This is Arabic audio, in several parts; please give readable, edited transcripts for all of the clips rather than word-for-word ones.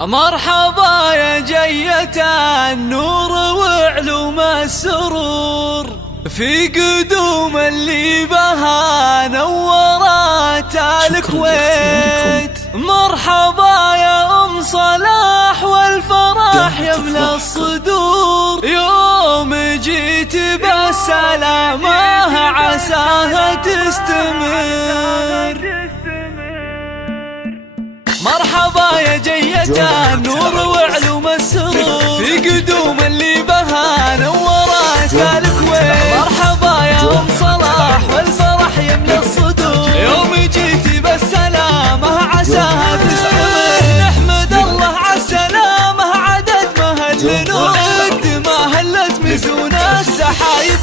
مرحبا يا جية النور وعلوم السرور، في قدوم اللي بها نورت الكويت. مرحبا يا أم صلاح والفرح يملى الصدور، يوم جيت بالسلامة عساها تستمر. مرحبا يا جية النور وعلوم السرور، في قدوم اللي بها نورت الكويت. مرحبا يا أم صلاح والفرح يملى الصدور، يوم جيتي بالسلامة عساها تستمر. نحمد الله عالسلامة عدد ما هللوا، قد ما هلت مزون السحايب.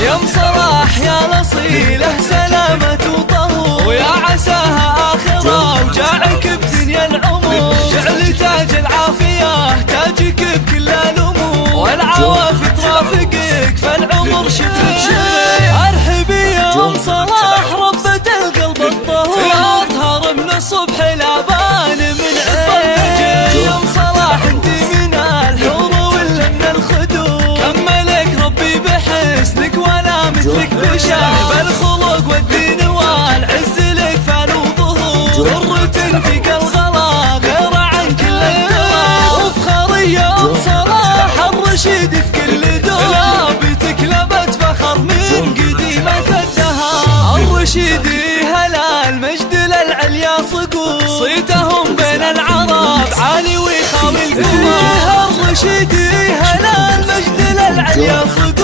يا أم صلاح يا الأصيلة سلامة وطهور، ويا عساها آخرة وجاعك بدنيا العمر. جعل تاج العافية تاجك بكل الأمور، والعوافي ترافقك فالعمر شبه شبه. أرحبي يا أم صلاح ربة القلب الطهور، أطهر من الصبح لابان من عين. يا أم صلاح انت من الحور ولا من الخدور، كملك ربي بحسنك ولا مثلك بشر. بالخلق والدين والعز لك فال وظهور، ذرة فيك الغلا غير عن كل الدوام. وفخري يا أم صلاح الرشيد في كل دور، لابتك لبت فخر من قديمة الدهر. الرشيدي هلا المجد للعليا صقور، صيتهم بين العرب عالي ويخاوي القمر. الرشيدي هلا المجد للعليا صقور،